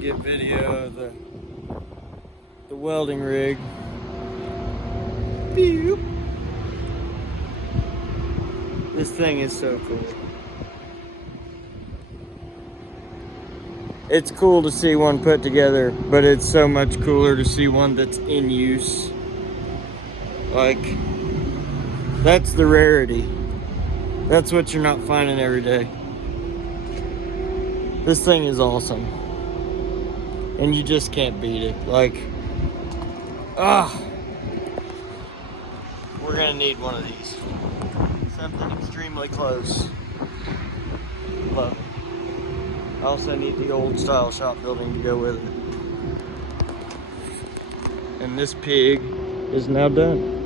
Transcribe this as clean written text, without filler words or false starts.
get video of the welding rig. Beep. This thing is so cool. It's cool to see one put together, but it's so much cooler to see one that's in use. Like, that's the rarity. That's what you're not finding every day. This thing is awesome. And you just can't beat it. Like, we're gonna need one of these. Something extremely close. Love it. I also need the old style shop building to go with it. And this pig is now done.